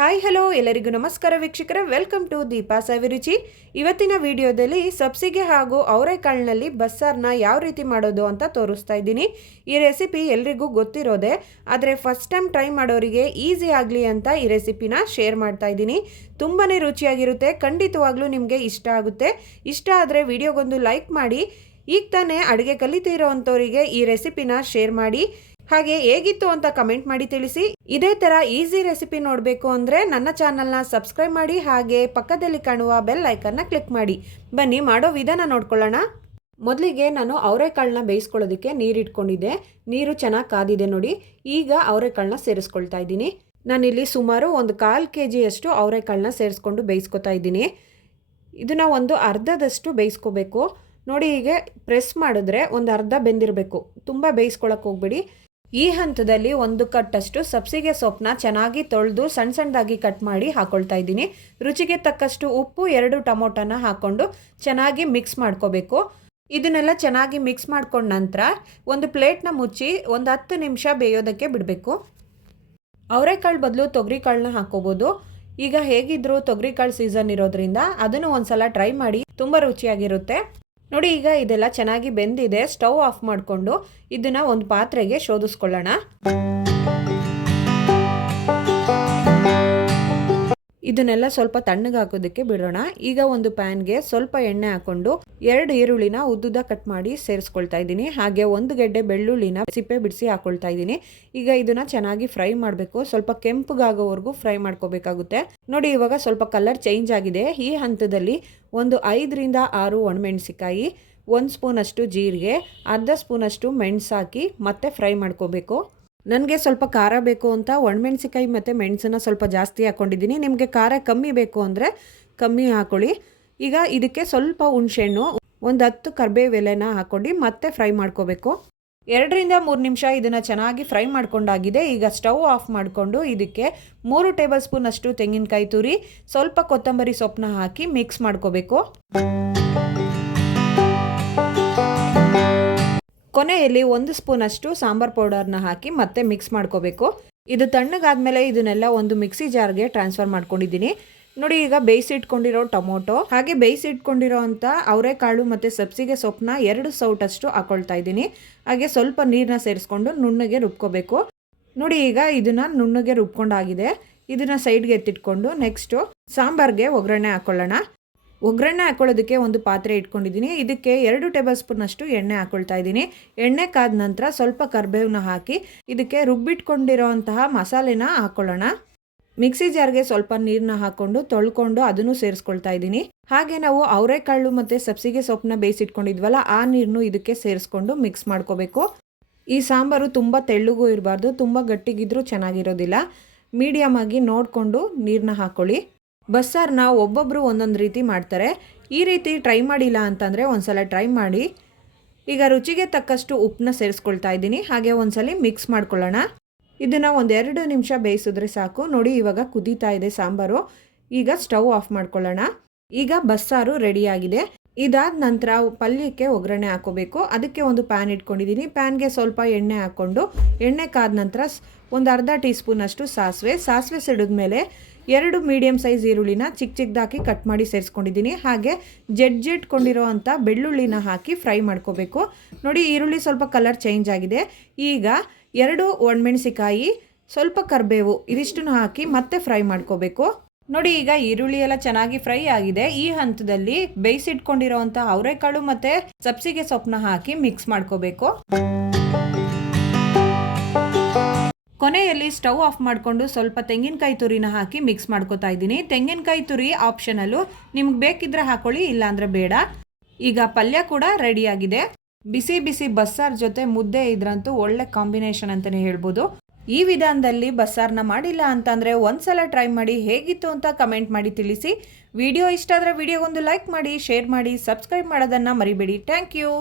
Hi hello ಎಲ್ಲರಿಗೂ ನಮಸ್ಕಾರ ವೀಕ್ಷಕರ. Welcome to Deepa Saviruchi. ಇವತ್ತಿನ ವಿಡಿಯೋದಲ್ಲಿ ಸಬ್ಸಿಗೆ ಹಾಗೂ ಅವರೆಕಾಳಿನಲ್ಲಿ ಬಸ್ಸಾರನ್ನ ಯಾವ ರೀತಿ ಮಾಡೋದು ಅಂತ ತೋರಿಸ್ತಾ ಇದ್ದೀನಿ. ಈ ರೆಸಿಪಿ ಎಲ್ರಿಗೂ ಗೊತ್ತಿರೋದೆ. ಆದರೆ ಫಸ್ಟ್ ಟೈಮ್ ಟ್ರೈ ಮಾಡೋರಿಗೆ ಈಸಿ ಆಗಲಿ ಅಂತ ಈ ರೆಸಿಪಿನ ಶೇರ್ ಮಾಡ್ತಾ ಇದ್ದೀನಿ. ತುಂಬಾ ರುಚಿಯಾಗಿರುತ್ತೆ. ಖಂಡಿತವಾಗ್ಲೂ ನಿಮಗೆ ಇಷ್ಟ ಆಗುತ್ತೆ. ಇಷ್ಟ ಆದರೆ ವಿಡಿಯೋಗೊಂದು ಲೈಕ್ ಮಾಡಿ. ಈಗ ತಾನೇ ಅಡುಗೆ ಕಲಿತಿರೋ ಅಂಥವರಿಗೆ ಈ ರೆಸಿಪಿನ ಶೇರ್ ಮಾಡಿ. ಹಾಗೆ ಹೇಗಿತ್ತು ಅಂತ ಕಮೆಂಟ್ ಮಾಡಿ ತಿಳಿಸಿ. ಇದೇ ತರ ಈಸಿ ರೆಸಿಪಿ ನೋಡಬೇಕು ಅಂದ್ರೆ ನನ್ನ ಚಾನಲ್ನ ಸಬ್ಸ್ಕ್ರೈಬ್ ಮಾಡಿ ಹಾಗೆ ಪಕ್ಕದಲ್ಲಿ ಕಾಣುವ ಬೆಲ್ ಐಕನ್ನ ಕ್ಲಿಕ್ ಮಾಡಿ. ಬನ್ನಿ ಮಾಡೋ ವಿಧಾನ ನೋಡ್ಕೊಳ್ಳೋಣ. ಮೊದಲಿಗೆ ನಾನು ಅವರೆಕಾಳನ್ನ ಬೇಯಿಸ್ಕೊಳ್ಳೋದಕ್ಕೆ ನೀರು ಇಟ್ಕೊಂಡಿದ್ದೆ ನೀರು ಚೆನ್ನಾಗಿ ಕಾದಿದೆ ನೋಡಿ. ಈಗ ಅವರೆಕಾಳನ್ನ ಸೇರಿಸ್ಕೊಳ್ತಾ ಇದ್ದೀನಿ. ನಾನಿಲ್ಲಿ ಸುಮಾರು ಒಂದು ಕಾಲು ಕೆ ಜಿಯಷ್ಟು ಅವರೆಕಾಳನ್ನ ಸೇರಿಸ್ಕೊಂಡು ಬೇಯಿಸ್ಕೊತಾ ಇದ್ದೀನಿ. ಇದನ್ನು ಒಂದು ಅರ್ಧದಷ್ಟು ಬೇಯಿಸ್ಕೋಬೇಕು. ನೋಡಿ ಹೀಗೆ ಪ್ರೆಸ್ ಮಾಡಿದ್ರೆ ಒಂದು ಅರ್ಧ ಬೆಂದಿರಬೇಕು. ತುಂಬ ಬೇಯಿಸ್ಕೊಳಕ್ಕೆ ಹೋಗ್ಬೇಡಿ. ಈ ಹಂತದಲ್ಲಿ ಒಂದು ಕಟ್ಟಷ್ಟು ಸಬ್ಸಿಗೆ ಸೊಪ್ಪನ್ನ ಚೆನ್ನಾಗಿ ತೊಳೆದು ಸಣ್ಣ ಸಣ್ಣದಾಗಿ ಕಟ್ ಮಾಡಿ ಹಾಕೊಳ್ತಾ ಇದ್ದೀನಿ. ರುಚಿಗೆ ತಕ್ಕಷ್ಟು ಉಪ್ಪು, ಎರಡು ಟೊಮೊಟೊನ ಹಾಕ್ಕೊಂಡು ಚೆನ್ನಾಗಿ ಮಿಕ್ಸ್ ಮಾಡ್ಕೋಬೇಕು. ಇದನ್ನೆಲ್ಲ ಚೆನ್ನಾಗಿ ಮಿಕ್ಸ್ ಮಾಡ್ಕೊಂಡ ನಂತರ ಒಂದು ಪ್ಲೇಟ್ನ ಮುಚ್ಚಿ ಒಂದು ಹತ್ತು ನಿಮಿಷ ಬೇಯೋದಕ್ಕೆ ಬಿಡಬೇಕು. ಅವರೆಕಾಳು ಬದಲು ತೊಗರಿಕಾಳನ್ನ ಹಾಕೋಬೋದು. ಈಗ ಹೇಗಿದ್ರು ತೊಗರಿಕಾಳು ಸೀಸನ್ ಇರೋದ್ರಿಂದ ಅದನ್ನು ಒಂದ್ಸಲ ಟ್ರೈ ಮಾಡಿ, ತುಂಬ ರುಚಿಯಾಗಿರುತ್ತೆ. ನೋಡಿ ಈಗ ಇದೆಲ್ಲ ಚೆನ್ನಾಗಿ ಬೆಂದಿದೆ. ಸ್ಟವ್ ಆಫ್ ಮಾಡಿಕೊಂಡು ಇದನ್ನ ಒಂದು ಪಾತ್ರೆಗೆ ಶೋಧಿಸ್ಕೊಳ್ಳೋಣ. ಇದನ್ನೆಲ್ಲ ಸ್ವಲ್ಪ ತಣ್ಣಗೆ ಹಾಕೋದಕ್ಕೆ ಬಿಡೋಣ. ಈಗ ಒಂದು ಪ್ಯಾನ್ಗೆ ಸ್ವಲ್ಪ ಎಣ್ಣೆ ಹಾಕೊಂಡು ಎರಡು ಈರುಳ್ಳಿನ ಉದ್ದುದ ಕಟ್ ಮಾಡಿ ಸೇರಿಸ್ಕೊಳ್ತಾ ಇದ್ದೀನಿ. ಹಾಗೆ ಒಂದು ಗೆಡ್ಡೆ ಬೆಳ್ಳುಳ್ಳಿನ ಸಿಪ್ಪೆ ಬಿಡಿಸಿ ಹಾಕೊಳ್ತಾ ಇದ್ದೀನಿ. ಈಗ ಇದನ್ನ ಚೆನ್ನಾಗಿ ಫ್ರೈ ಮಾಡಬೇಕು. ಸ್ವಲ್ಪ ಕೆಂಪಗಾಗೋವರೆಗೂ ಫ್ರೈ ಮಾಡ್ಕೋಬೇಕಾಗುತ್ತೆ. ನೋಡಿ, ಇವಾಗ ಸ್ವಲ್ಪ ಕಲರ್ ಚೇಂಜ್ ಆಗಿದೆ. ಈ ಹಂತದಲ್ಲಿ ಒಂದು ಐದರಿಂದ ಆರು ಒಣಮೆಣಸಿಕಾಯಿ ಒಂದು ಸ್ಪೂನಷ್ಟು ಜೀರಿಗೆ, ಅರ್ಧ ಸ್ಪೂನಷ್ಟು ಮೆಣಸು ಹಾಕಿ ಮತ್ತೆ ಫ್ರೈ ಮಾಡ್ಕೋಬೇಕು. ನನಗೆ ಸ್ವಲ್ಪ ಖಾರ ಬೇಕು ಅಂತ ಒಣಮೆಣ್ಸಿಕಾಯಿ ಮತ್ತು ಮೆಣಸನ್ನು ಸ್ವಲ್ಪ ಜಾಸ್ತಿ ಹಾಕ್ಕೊಂಡಿದ್ದೀನಿ ನಿಮಗೆ ಖಾರ ಕಮ್ಮಿ ಬೇಕು ಅಂದರೆ ಕಮ್ಮಿ ಹಾಕ್ಕೊಳ್ಳಿ ಈಗ ಇದಕ್ಕೆ ಸ್ವಲ್ಪ ಹುಣಸೆಹಣ್ಣು, ಒಂದು ಹತ್ತು ಕರ್ಬೇವು ಎಲೆನ ಹಾಕ್ಕೊಂಡು ಮತ್ತೆ ಫ್ರೈ ಮಾಡ್ಕೋಬೇಕು. ಎರಡರಿಂದ ಮೂರು ನಿಮಿಷ ಇದನ್ನು ಚೆನ್ನಾಗಿ ಫ್ರೈ ಮಾಡ್ಕೊಂಡಾಗಿದೆ. ಈಗ ಸ್ಟವ್ ಆಫ್ ಮಾಡಿಕೊಂಡು ಇದಕ್ಕೆ ಮೂರು ಟೇಬಲ್ ಸ್ಪೂನ್ ಅಷ್ಟು ತೆಂಗಿನಕಾಯಿ ತುರಿ, ಸ್ವಲ್ಪ ಕೊತ್ತಂಬರಿ ಸೊಪ್ಪನ್ನ ಹಾಕಿ ಮಿಕ್ಸ್ ಮಾಡ್ಕೋಬೇಕು. ಕೊನೆಯಲ್ಲಿ ಒಂದು ಸ್ಪೂನಷ್ಟು ಸಾಂಬಾರ್ ಪೌಡರ್ನ ಹಾಕಿ ಮತ್ತೆ ಮಿಕ್ಸ್ ಮಾಡ್ಕೋಬೇಕು. ಇದು ತಣ್ಣಗಾದ್ಮೇಲೆ ಇದನ್ನೆಲ್ಲ ಒಂದು ಮಿಕ್ಸಿ ಜಾರ್ಗೆ ಟ್ರಾನ್ಸ್ಫರ್ ಮಾಡ್ಕೊಂಡಿದ್ದೀನಿ. ನೋಡಿ, ಈಗ ಬೇಯಿಸಿಟ್ಕೊಂಡಿರೋ ಟೊಮೊಟೊ, ಹಾಗೆ ಬೇಯಿಸಿಟ್ಕೊಂಡಿರೋ ಅಂತ ಅವರೆಕಾಳು ಮತ್ತು ಸಬ್ಸಿಗೆ ಸೊಪ್ಪನ್ನ ಎರಡು ಸೌಟಷ್ಟು ಹಾಕೊಳ್ತಾ ಇದ್ದೀನಿ. ಹಾಗೆ ಸ್ವಲ್ಪ ನೀರನ್ನ ಸೇರಿಸ್ಕೊಂಡು ನುಣ್ಣಗೆ ರುಬ್ಕೋಬೇಕು. ನೋಡಿ, ಈಗ ಇದನ್ನ ನುಣ್ಣಗೆ ರುಬ್ಕೊಂಡಾಗಿದೆ. ಇದನ್ನ ಸೈಡ್ಗೆ ಎತ್ತಿಟ್ಕೊಂಡು ನೆಕ್ಸ್ಟು ಸಾಂಬಾರ್ಗೆ ಒಗ್ಗರಣೆ ಹಾಕೊಳ್ಳೋಣ. ಒಗ್ಗರಣೆ ಹಾಕೊಳ್ಳೋದಕ್ಕೆ ಒಂದು ಪಾತ್ರೆ ಇಟ್ಕೊಂಡಿದ್ದೀನಿ. ಇದಕ್ಕೆ ಎರಡು ಟೇಬಲ್ ಸ್ಪೂನಷ್ಟು ಎಣ್ಣೆ ಹಾಕೊಳ್ತಾ ಇದ್ದೀನಿ. ಎಣ್ಣೆ ಕಾದ ನಂತರ ಸ್ವಲ್ಪ ಕರ್ಬೇವನ್ನ ಹಾಕಿ ಇದಕ್ಕೆ ರುಬ್ಬಿಟ್ಕೊಂಡಿರೋವಂತಹ ಮಸಾಲೆನ ಹಾಕೊಳ್ಳೋಣ. ಮಿಕ್ಸಿ ಜಾರ್ಗೆ ಸ್ವಲ್ಪ ನೀರನ್ನ ಹಾಕ್ಕೊಂಡು ತೊಳ್ಕೊಂಡು ಅದನ್ನು ಸೇರಿಸ್ಕೊಳ್ತಾ ಇದ್ದೀನಿ. ಹಾಗೆ ನಾವು ಅವರೆಕಾಳು ಮತ್ತು ಸಬ್ಸಿಗೆ ಸೊಪ್ಪನ್ನ ಬೇಯಿಸಿಟ್ಕೊಂಡಿದ್ವಲ್ಲ, ಆ ನೀರನ್ನು ಇದಕ್ಕೆ ಸೇರಿಸ್ಕೊಂಡು ಮಿಕ್ಸ್ ಮಾಡ್ಕೋಬೇಕು. ಈ ಸಾಂಬಾರು ತುಂಬ ತೆಳ್ಳಗೂ ಇರಬಾರ್ದು, ತುಂಬ ಗಟ್ಟಿಗಿದ್ರೂ ಚೆನ್ನಾಗಿರೋದಿಲ್ಲ. ಮೀಡಿಯಮ್ ಆಗಿ ನೋಡಿಕೊಂಡು ನೀರನ್ನ ಹಾಕ್ಕೊಳ್ಳಿ ಬಸ್ಸಾರನ್ನ ಒಬ್ಬೊಬ್ಬರು ಒಂದೊಂದು ರೀತಿ ಮಾಡ್ತಾರೆ. ಈ ರೀತಿ ಟ್ರೈ ಮಾಡಿಲ್ಲ ಅಂತಂದರೆ ಒಂದ್ಸಲ ಟ್ರೈ ಮಾಡಿ. ಈಗ ರುಚಿಗೆ ತಕ್ಕಷ್ಟು ಉಪ್ಪನ್ನ ಸೇರಿಸ್ಕೊಳ್ತಾ ಇದ್ದೀನಿ. ಹಾಗೆ ಒಂದ್ಸಲ ಮಿಕ್ಸ್ ಮಾಡ್ಕೊಳ್ಳೋಣ. ಇದನ್ನು ಒಂದೆರಡು ನಿಮಿಷ ಬೇಯಿಸಿದ್ರೆ ಸಾಕು. ನೋಡಿ, ಇವಾಗ ಕುದೀತಾ ಇದೆ ಸಾಂಬಾರು. ಈಗ ಸ್ಟವ್ ಆಫ್ ಮಾಡ್ಕೊಳ್ಳೋಣ. ಈಗ ಬಸ್ಸಾರು ರೆಡಿಯಾಗಿದೆ ಇದಾದ ನಂತರ ಪಲ್ಯಕ್ಕೆ ಒಗ್ಗರಣೆ ಹಾಕೋಬೇಕು. ಅದಕ್ಕೆ ಒಂದು ಪ್ಯಾನ್ ಇಟ್ಕೊಂಡಿದ್ದೀನಿ. ಪ್ಯಾನ್ಗೆ ಸ್ವಲ್ಪ ಎಣ್ಣೆ ಹಾಕ್ಕೊಂಡು, ಎಣ್ಣೆ ಕಾದ ನಂತರ ಒಂದು ಅರ್ಧ ಟೀ ಸ್ಪೂನಷ್ಟು ಸಾಸಿವೆ. ಸಾಸಿವೆ ಸಿಡಿದ್ಮೇಲೆ ಎರಡು ಮೀಡಿಯಮ್ ಸೈಜ್ ಈರುಳ್ಳಿನ ಚಿಕ್ಕ ಚಿಕ್ಕದಾಗಿ ಕಟ್ ಮಾಡಿ ಸೇರಿಸ್ಕೊಂಡಿದ್ದೀನಿ. ಹಾಗೆ ಜಡ್ ಜೆಟ್ಕೊಂಡಿರೋ ಅಂಥ ಬೆಳ್ಳುಳ್ಳಿನ ಹಾಕಿ ಫ್ರೈ ಮಾಡ್ಕೋಬೇಕು. ನೋಡಿ, ಈರುಳ್ಳಿ ಸ್ವಲ್ಪ ಕಲರ್ ಚೇಂಜ್ ಆಗಿದೆ. ಈಗ ಎರಡು ಒಣಮೆಣಸಿಕಾಯಿ, ಸ್ವಲ್ಪ ಕರಿಬೇವು ಇದಿಷ್ಟನ್ನು ಹಾಕಿ ಮತ್ತೆ ಫ್ರೈ ಮಾಡ್ಕೋಬೇಕು. ನೋಡಿ, ಈಗ ಈರುಳ್ಳಿ ಎಲ್ಲ ಚೆನ್ನಾಗಿ ಫ್ರೈ ಆಗಿದೆ. ಈ ಹಂತದಲ್ಲಿ ಬೇಯಿಸಿಟ್ಕೊಂಡಿರೋವಂಥ ಅವರೆಕಾಳು ಮತ್ತು ಸಬ್ಸಿಗೆ ಸೊಪ್ಪನ್ನ ಹಾಕಿ ಮಿಕ್ಸ್ ಮಾಡ್ಕೋಬೇಕು. ಕೊನೆಯಲ್ಲಿ ಸ್ಟವ್ ಆಫ್ ಮಾಡಿಕೊಂಡು ಸ್ವಲ್ಪ ತೆಂಗಿನಕಾಯಿ ತುರಿನ ಹಾಕಿ ಮಿಕ್ಸ್ ಮಾಡ್ಕೋತಾ ಇದ್ದೀನಿ. ತೆಂಗಿನಕಾಯಿ ತುರಿ ಆಪ್ಷನಲ್ಲು ನಿಮ್ಗೆ ಬೇಕಿದ್ರೆ ಹಾಕೊಳ್ಳಿ, ಇಲ್ಲಾಂದರೆ ಬೇಡ. ಈಗ ಪಲ್ಯ ಕೂಡ ರೆಡಿಯಾಗಿದೆ ಬಿಸಿ ಬಿಸಿ ಬಸ್ಸಾರ್ ಜೊತೆ ಮುದ್ದೆ ಇದ್ರಂತೂ ಒಳ್ಳೆ ಕಾಂಬಿನೇಷನ್ ಅಂತಲೇ ಹೇಳ್ಬೋದು. ಈ ವಿಧಾನದಲ್ಲಿ ಬಸ್ಸಾರನ್ನ ಮಾಡಿಲ್ಲ ಅಂತಂದರೆ ಒಂದ್ಸಲ ಟ್ರೈ ಮಾಡಿ ಹೇಗಿತ್ತು ಅಂತ ಕಮೆಂಟ್ ಮಾಡಿ ತಿಳಿಸಿ. ವಿಡಿಯೋ ಇಷ್ಟ ಆದರೆ ವಿಡಿಯೋಗೊಂದು ಲೈಕ್ ಮಾಡಿ ಶೇರ್ ಮಾಡಿ ಸಬ್ಸ್ಕ್ರೈಬ್ ಮಾಡೋದನ್ನು ಮರಿಬೇಡಿ. Thank you